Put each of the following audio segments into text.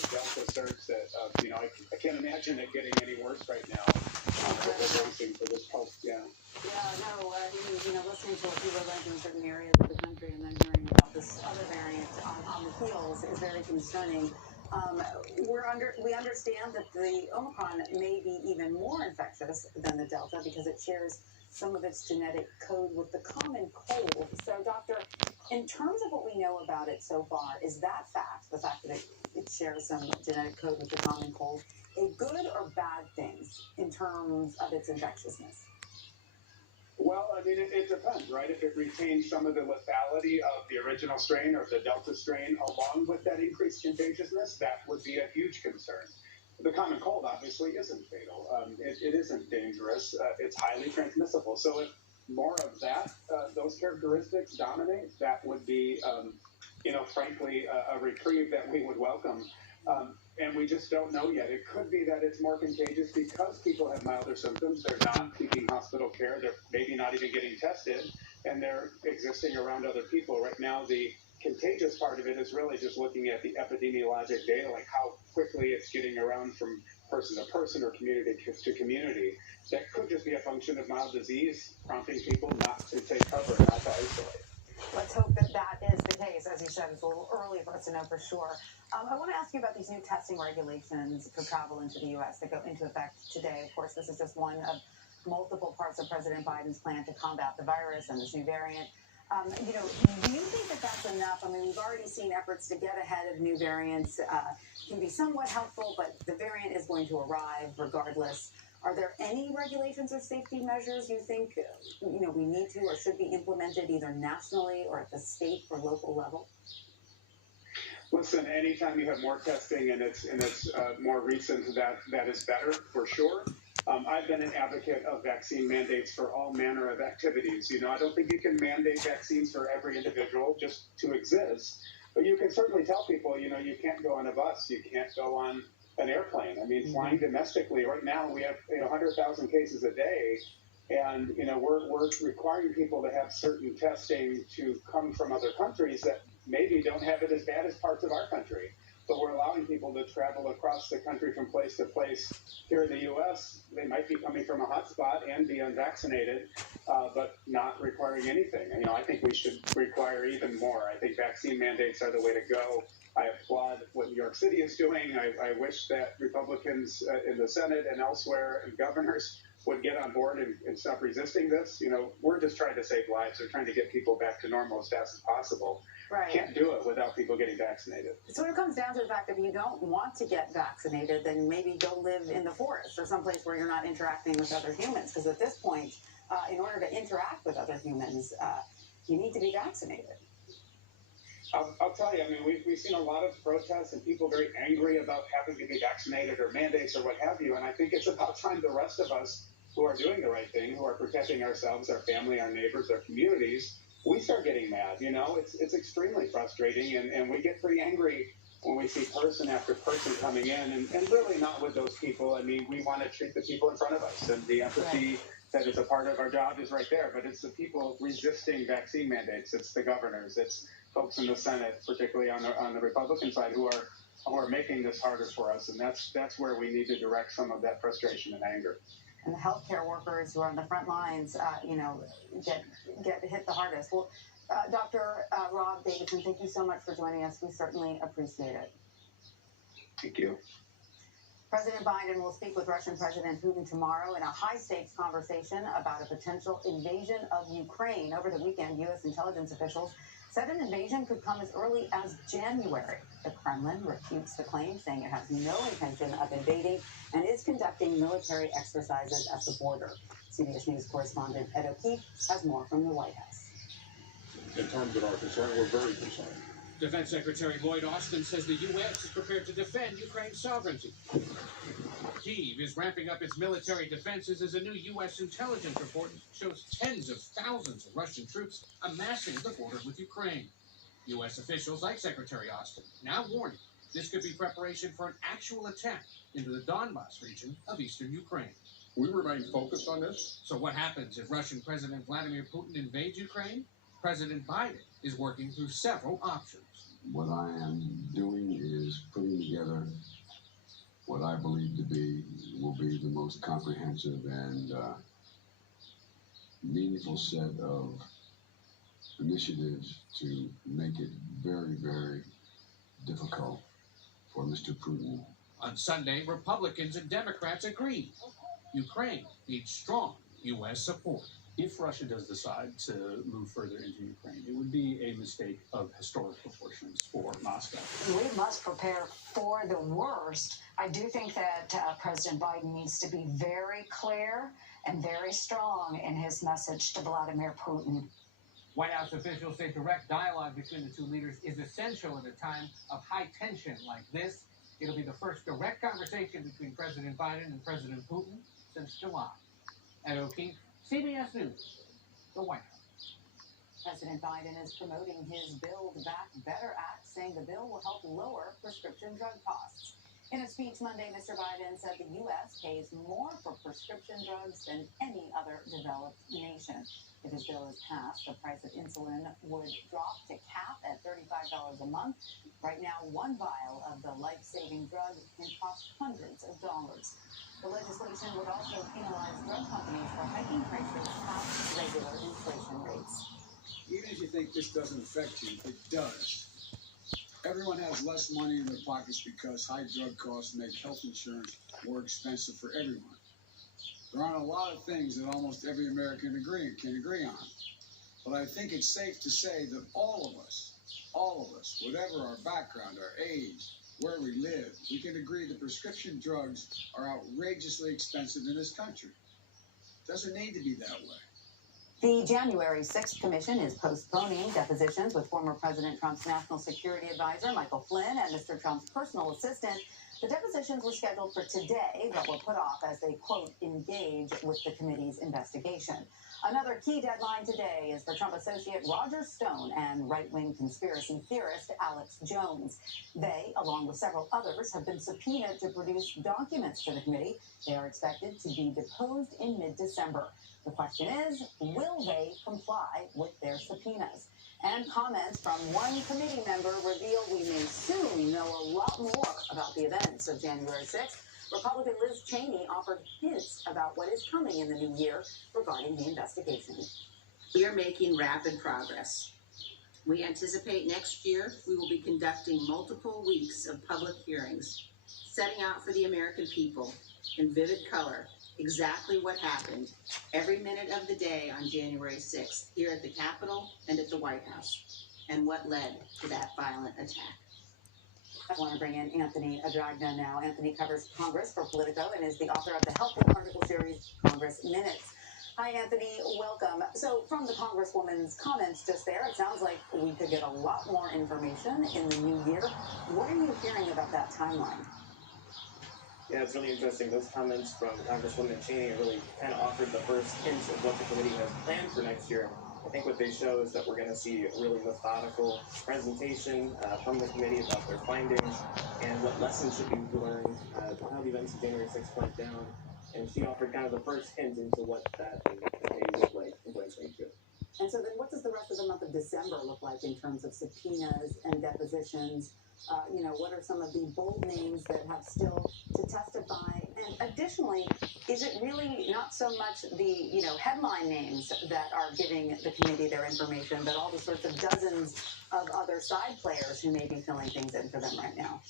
Delta surge that, I can't imagine it getting any worse right now. We're bracing for this post, yeah. Yeah, no, listening to what people are like in certain areas of the country and then hearing about this other variant on the heels is very concerning. We understand that the Omicron may be even more infectious than the Delta because it shares some of its genetic code with the common cold. So, Doctor, in terms of what we know about it so far, is that fact, the fact that it shares some genetic code with the common cold, a good or bad thing in terms of its infectiousness? Well, I mean, it depends, right? If it retains some of the lethality of the original strain or the Delta strain, along with that increased contagiousness, that would be a huge concern. The common cold obviously isn't fatal. It isn't dangerous. It's highly transmissible. So if more of that, those characteristics dominate, that would be, frankly, a reprieve that we would welcome. And we just don't know yet. It could be that it's more contagious because people have milder symptoms. They're not seeking hospital care. They're maybe not even getting tested, and they're existing around other people. Right now, the contagious part of it is really just looking at the epidemiologic data, like how quickly it's getting around from person to person or community to community. That could just be a function of mild disease, prompting people not to take cover, not to isolate. Let's hope that that is the case. As you said, it's a little early for us to know for sure. I want to ask you about these new testing regulations for travel into the U.S. that go into effect today. Of course, this is just one of multiple parts of President Biden's plan to combat the virus and this new variant. Do you think that that's enough? I mean, we've already seen efforts to get ahead of new variants can be somewhat helpful, but the variant is going to arrive regardless. Are there any regulations or safety measures you think we need to or should be implemented either nationally or at the state or local level? Listen, anytime you have more testing and it's more recent, that is better for sure. I've been an advocate of vaccine mandates for all manner of activities. I don't think you can mandate vaccines for every individual just to exist, but you can certainly tell people, you can't go on a bus, you can't go on an airplane. I mean, flying domestically, right now we have 100,000 cases a day, and we're requiring people to have certain testing to come from other countries that maybe don't have it as bad as parts of our country. But we're allowing people to travel across the country from place to place. Here in the U.S., they might be coming from a hotspot and be unvaccinated, but not requiring anything. I think we should require even more. I think vaccine mandates are the way to go. I applaud what New York City is doing. I wish that Republicans in the Senate and elsewhere and governors would get on board and stop resisting this. We're just trying to save lives. We're trying to get people back to normal as fast as possible. Right. Can't do it without people getting vaccinated. So it comes down to the fact that if you don't want to get vaccinated, then maybe go live in the forest or someplace where you're not interacting with other humans. Because at this point, in order to interact with other humans, you need to be vaccinated. I'll tell you, I mean, we've seen a lot of protests and people very angry about having to be vaccinated or mandates or what have you. And I think it's about time the rest of us who are doing the right thing, who are protecting ourselves, our family, our neighbors, our communities, we start getting mad. It's extremely frustrating, and we get pretty angry when we see person after person coming in, and really not with those people. I mean, we want to treat the people in front of us, and the empathy that is a part of our job is right there, but it's the people resisting vaccine mandates. It's the governors. It's folks in the Senate, particularly on the Republican side, who are making this harder for us, and that's where we need to direct some of that frustration and anger. And the healthcare workers who are on the front lines, get hit the hardest. Well, Dr. Rob Davidson, thank you so much for joining us. We certainly appreciate it. Thank you. President Biden will speak with Russian President Putin tomorrow in a high-stakes conversation about a potential invasion of Ukraine. Over the weekend, U.S. intelligence officials said an invasion could come as early as January. The Kremlin refutes the claim, saying it has no intention of invading and is conducting military exercises at the border. CBS News correspondent Ed O'Keefe has more from the White House. In terms of our concern, we're very concerned. Defense Secretary Lloyd Austin says the U.S. is prepared to defend Ukraine's sovereignty. Kyiv is ramping up its military defenses as a new U.S. intelligence report shows tens of thousands of Russian troops amassing at the border with Ukraine. U.S. officials like Secretary Austin now warning this could be preparation for an actual attack into the Donbas region of eastern Ukraine. We remain focused on this. So what happens if Russian President Vladimir Putin invades Ukraine? President Biden is working through several options. What I am doing is putting together I believe will be the most comprehensive and meaningful set of initiatives to make it very, very difficult for Mr. Putin. On Sunday, Republicans and Democrats agreed. Ukraine needs strong U.S. support. If Russia does decide to move further into Ukraine, it would be a mistake of historic proportions for Moscow. We must prepare for the worst. I do think that President Biden needs to be very clear and very strong in his message to Vladimir Putin. White House officials say direct dialogue between the two leaders is essential at a time of high tension like this. It'll be the first direct conversation between President Biden and President Putin since July. Ed O'Keefe, CBS News, the White House. President Biden is promoting his Build Back Better Act, saying the bill will help lower prescription drug costs. In a speech Monday, Mr. Biden said the U.S. pays more for prescription drugs than any other developed nation. If his bill is passed, the price of insulin would drop to cap at $35 a month. Right now, one vial of the life-saving drug can cost hundreds of dollars. The legislation would also penalize drug companies for hiking prices past regular inflation rates. Even if you think this doesn't affect you, it does. Everyone has less money in their pockets because high drug costs make health insurance more expensive for everyone. There aren't a lot of things that almost every American can agree on. But I think it's safe to say that all of us, whatever our background, our age, where we live, we can agree that prescription drugs are outrageously expensive in this country. It doesn't need to be that way. The January 6th commission is postponing depositions with former President Trump's national security advisor, Michael Flynn, and Mr. Trump's personal assistant. The depositions were scheduled for today, but were put off as they, quote, engage with the committee's investigation. Another key deadline today is for Trump associate Roger Stone and right-wing conspiracy theorist Alex Jones. They, along with several others, have been subpoenaed to produce documents to the committee. They are expected to be deposed in mid-December. The question is, will they comply with their subpoenas? And comments from one committee member reveal we may soon know a lot more about the events of January 6th. Republican Liz Cheney offered hints about what is coming in the new year regarding the investigation. We are making rapid progress. We anticipate next year we will be conducting multiple weeks of public hearings, setting out for the American people in vivid color exactly what happened every minute of the day on January 6th here at the Capitol and at the White House, and what led to that violent attack. I want to bring in Anthony Adragna now. Anthony covers Congress for Politico and is the author of the helpful article series, Congress Minutes. Hi, Anthony. Welcome. So from the Congresswoman's comments just there, it sounds like we could get a lot more information in the new year. What are you hearing about that timeline? Yeah, it's really interesting. Those comments from Congresswoman Cheney really kind of offered the first hint of what the committee has planned for next year. I think what they show is that we're going to see a really methodical presentation from the committee about their findings and what lessons should be learned, how the events of January 6th went down. And she offered kind of the first hint into what that may look like in 2022. And so then what does the rest of the month of December look like in terms of subpoenas and depositions? What are some of the bold names that have still to testify? And additionally, is it really not so much the, headline names that are giving the committee their information, but all the sorts of dozens of other side players who may be filling things in for them right now?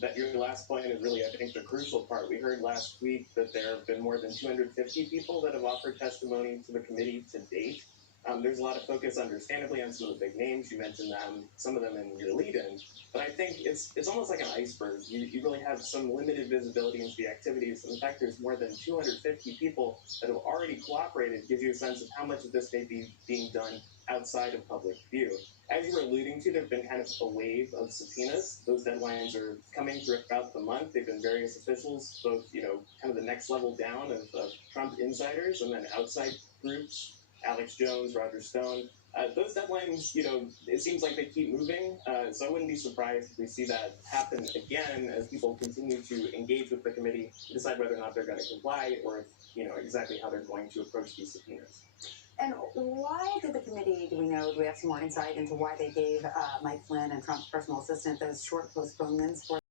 That your last point is really, I think, the crucial part. We heard last week that there have been more than 250 people that have offered testimony to the committee to date. There's a lot of focus, understandably, on some of the big names. You mentioned them, some of them in your lead-in. But I think it's almost like an iceberg. You really have some limited visibility into the activities. And in fact, there's more than 250 people that have already cooperated. Gives you a sense of how much of this may be being done outside of public view. As you were alluding to, there have been kind of a wave of subpoenas. Those deadlines are coming throughout the month. They've been various officials, both, kind of the next level down of Trump insiders and then outside groups. Alex Jones, Roger Stone. Those deadlines, it seems like they keep moving. So I wouldn't be surprised if we see that happen again as people continue to engage with the committee to decide whether or not they're going to comply or if, exactly how they're going to approach these subpoenas. And why did the committee, do we have some more insight into why they gave Mike Flynn and Trump's personal assistant those short postponements for